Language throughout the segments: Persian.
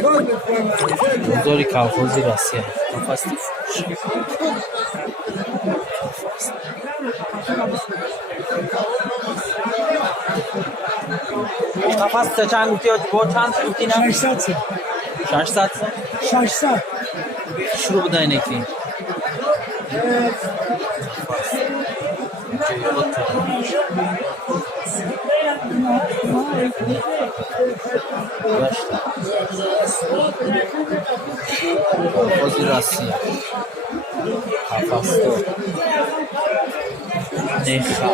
بزاری کلفوزی راسیه کافستی کافست چند گوتی با چند گوتی نه؟ 600 600 600 شروع بدای نکی کلفوزی راسیه کافستو نخا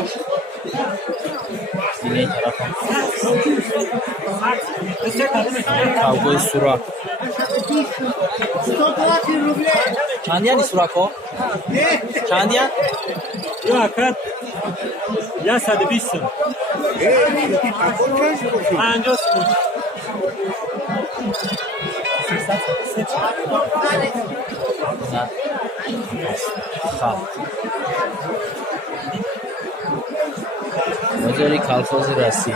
اینه طرف هم کلفوز سوراک چندی هنی سوراکو؟ چندی هن؟ یا اکرد 120 50 بازاری کلفوز راسیه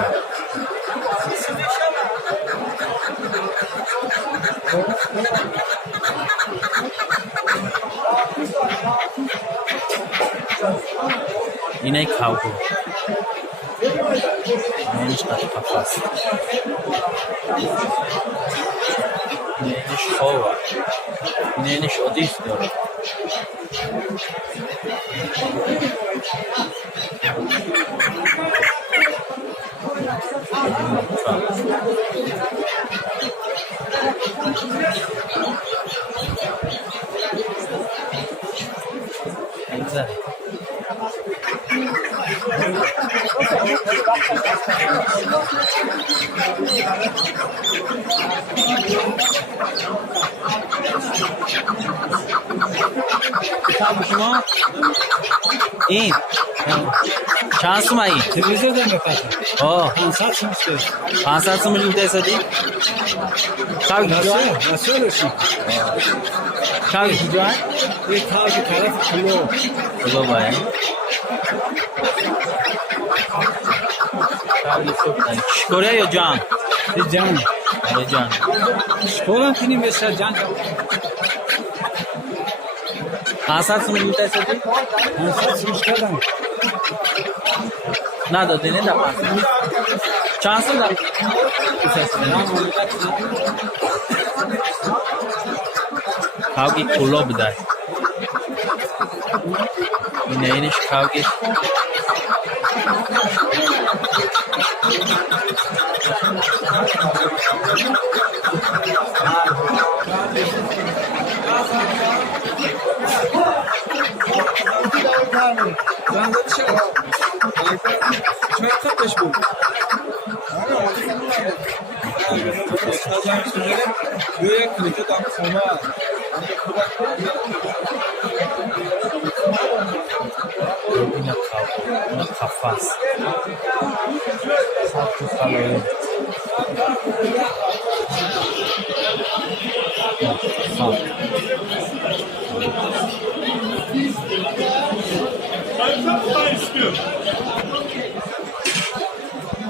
اینه کلفو اینش کافست اینش خواه اینش ادیس داره بگذاری شما این چند سومه این؟ تلویزیون دارم بپرد آه 500 سمسته 500 سومه لیمته سادی؟ خواهی کجا هست؟ رسول رسول خواهی کجا هست؟ یک تاج طرف کلو کجا باید؟ خواهی خوب شکره یا جان؟ جان آره جان شکولم کنیم بسیار جان 500 سومه لیمته سادی؟ 500 سمسته دارم نداده نه 500 چند سو داری؟ کاوگی کلو بده اینش کاوگی اینا کافست ساعت خالایی Ben çok istiyorum.